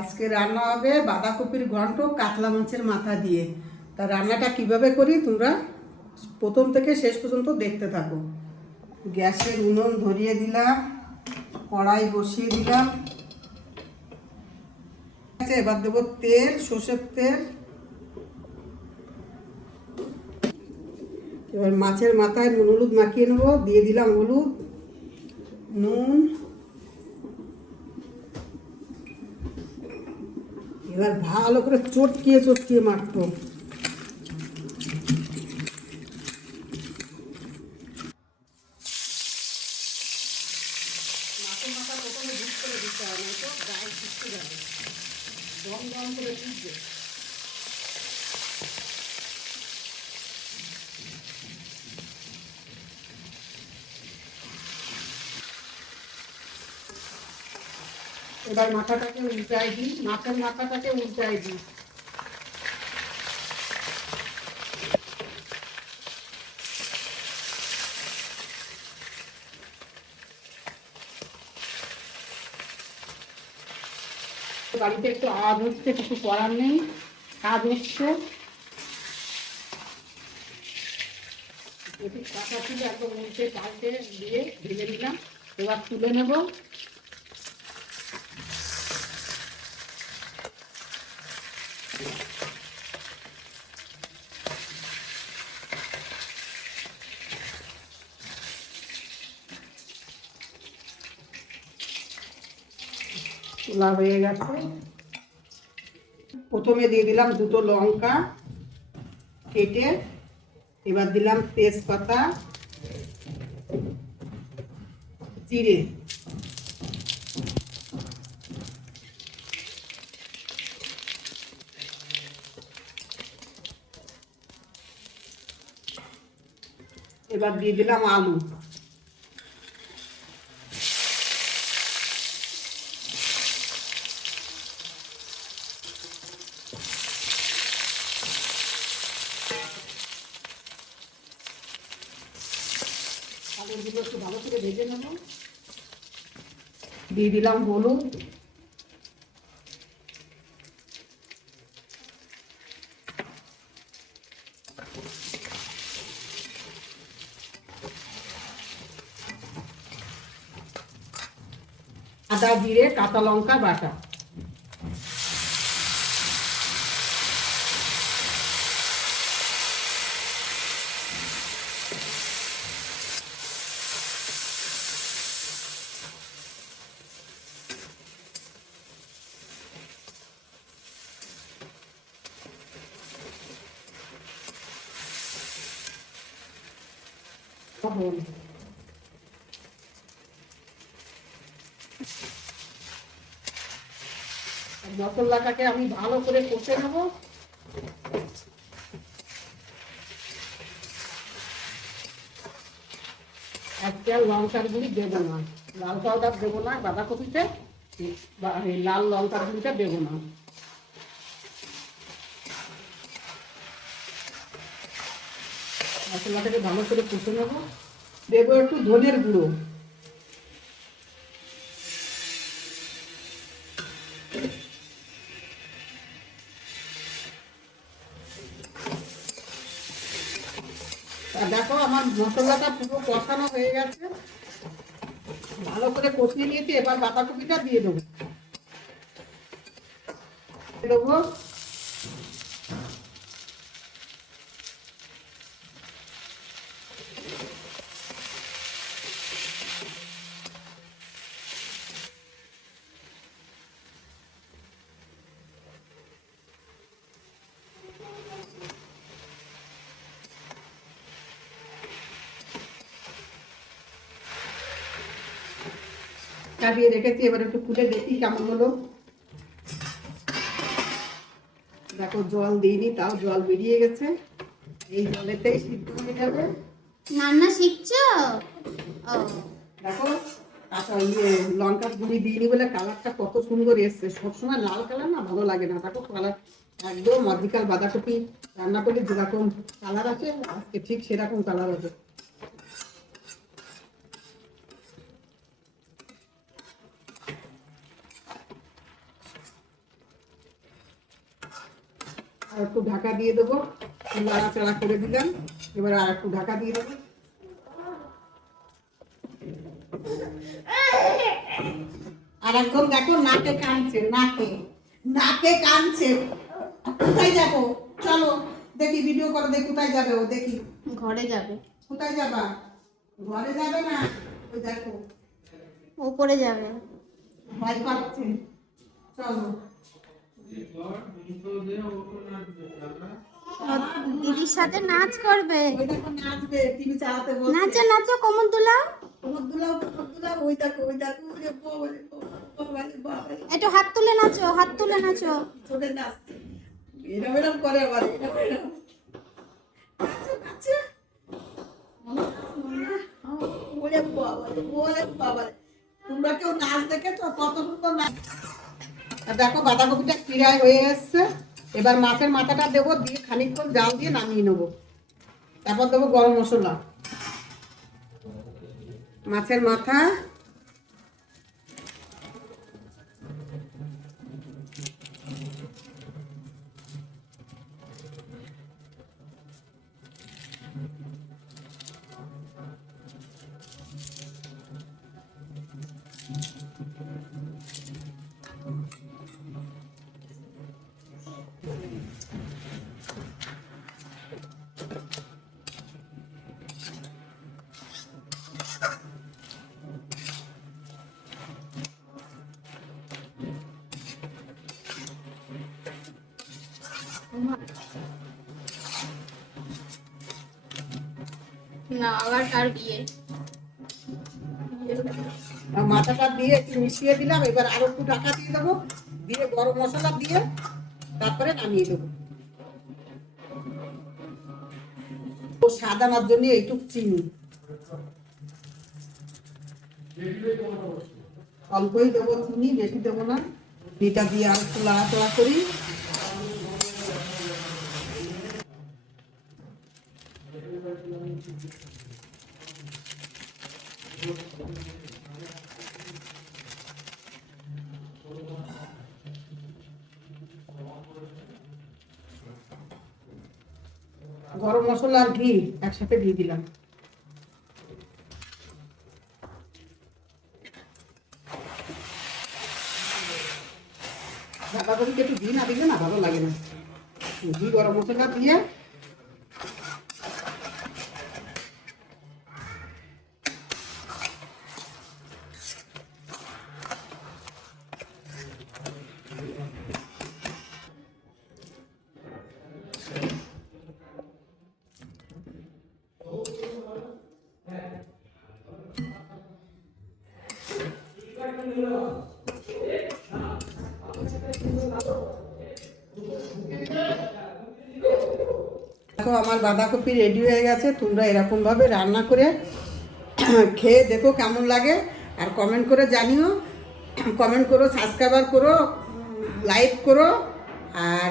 আজকে রান্না হবে বাঁধাকপির ঘন্ট কাতলা মাছের মাথা দিয়ে। তা রান্নাটা কিভাবে করি তোমরা প্রথম থেকে শেষ পর্যন্ত দেখতে থাকো। গ্যাসের উনুন ধরিয়ে দিলাম, কড়াই বসিয়ে দিলাম। এবার দেবো তেল, সর্ষের তেল। এবার মাছের মাথায় নুন হলুদ মাখিয়ে নেবো। দিয়ে দিলাম হলুদ, নুন। এবার ভালো করে চটকিয়ে চটকিয়ে মাখবো। মাছের মাথা প্রথমে ভুট করে দিতে হবে, নয়তো গায়ে ছিটকে যাবে, দম দম করে ফুটবে। এবার মাথাটাকে উল্টাই দিই, মাছের মাথাটাকে উল্টাই দিই। বাড়িতে একটু আওয়াজ হচ্ছে, কিছু করার নেই, কাজ হচ্ছে। একটু কাঁচা ছিল, একদম উল্টে পাল্টে দিয়ে ভেজে নিলাম। এবার তুলে নেব। তোলা হয়ে গেছে। প্রথমে দিয়ে দিলাম দুটো লঙ্কা কেটে। এবার দিলাম তেজপাতা, জিরে। এবার দিয়ে দিলাম আলু। আলুগুলো একটু ভালো করে ভেজে নেব। দিয়ে দিলাম হলুদ, আদা জিরে কাঁচা লঙ্কা বাটা। মশলাটাকে আমি ভালো করে কষে নেব। একটা লঙ্কার গুঁড়ি দেবো না, লাল পাউডার দেবো না বাঁধাকপিতে, লাল লঙ্কার গুঁড়িটা দেবো না। মশলাটাকে ভালো করে কষে নেব। দেবো একটু ধনের গুঁড়ো। দেখো আমার মশলাটা পুরো কষানো হয়ে গেছে, ভালো করে কষিয়ে নিয়েছি। এবার বাঁধাকপিটা দিয়ে দেবো। দেবো চাপিয়ে রেখেছি। এবার একটু খুলে দেখি কেমন হলো। দেখো জল দিইনি, তাও জল বেরিয়ে গেছে। এই জলেতেই সিদ্ধ হয়ে যাবে। রান্না শিখছো? ও দেখো কাঁচা লঙ্কার গুঁড়ি দিইনি বলে কালারটা কত সুন্দর এসছে। সবসময় লাল কালার না ভালো লাগে না। দেখো কালার একদম অরিজিনাল বাঁধাকপি রান্না করলে যেরকম কালার আছে আজকে ঠিক সেরকম কালার আছে। আর একটু ঢাকা দিয়ে দেবো, নাড়াচাড়া করে দিলাম। এবার আর একটু ঢাকা দিয়ে দেবো। আর এখন দেখো নাকে কানছে, নাকে নাকে কানছে। কোথায় যাবো? চলো দেখি, ভিডিও করে দেখি কোথায় যাবে ও, দেখি। ঘরে যাবে। কোথায় যাবা? ঘরে যাবে না, ওই দেখো উপরে যাবে। ভয় পাচ্ছে। চলো দিদির সাথে নাচ করবে। ওই দেখো নাচবে, টিভি চালাতে বলছে। নাচো নাচো, কোমর দুলাও। তোমার দুলাও, তোমার দুলাও, ওই দেখো, ওই দেখো, ওই যে বাবারে, বাবারে, বাবারে। একটু হাত তুলে নাচো, হাত তুলে নাচো। ছোটে নাচছে, এরম এরম করে আবার, এরম এরম নাচো, নাচো। ওরে বাবারে, ওরে বাবারে। তোমরা কেউ নাচ দেখেছো? কত সুন্দর নাচ। আর দেখো বাঁধাকপিটা প্রায় হয়ে এসছে। এবার মাছের মাথাটা দেবো, দিয়ে খানিকক্ষণ জাল দিয়ে নামিয়ে নেবো। তারপর দেবো গরম মশলা, মাছের মাথা, না আবার কার বিয়ে? আর মাথাটা দিয়ে একটু মিশিয়ে দিলাম। এবার আরো একটু ঢাকা দিয়ে দেবো, দিয়ে গরম মশলা দিয়ে তারপরে নামিয়ে দেবো। ও স্বাদ আনার জন্য এইটুক চিনি, অল্পই দেবো চিনি, বেশি দেবো না। চিনিটা দিয়ে আর একটু লাড়াচাড়া করি। গরম মশলা আর ঘি একসাথে দিয়ে দিলাম। বাঁধাকপিকে একটু ঘি না দিলে না ভালো লাগে না। ঘি গরম মশলা দিয়ে দেখো আমার বাঁধাকপি রেডি হয়ে গেছে। তোমরা এরকমভাবে রান্না করে খেয়ে দেখো কেমন লাগে, আর কমেন্ট করে জানিও। কমেন্ট করো, সাবস্ক্রাইবার করো, লাইক করো। আর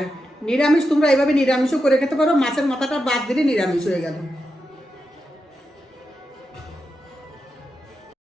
নিরামিষ তোমরা এভাবে নিরামিষও করে খেতে পারো, মাছের মাথাটা বাদ দিলে নিরামিষ হয়ে গেল।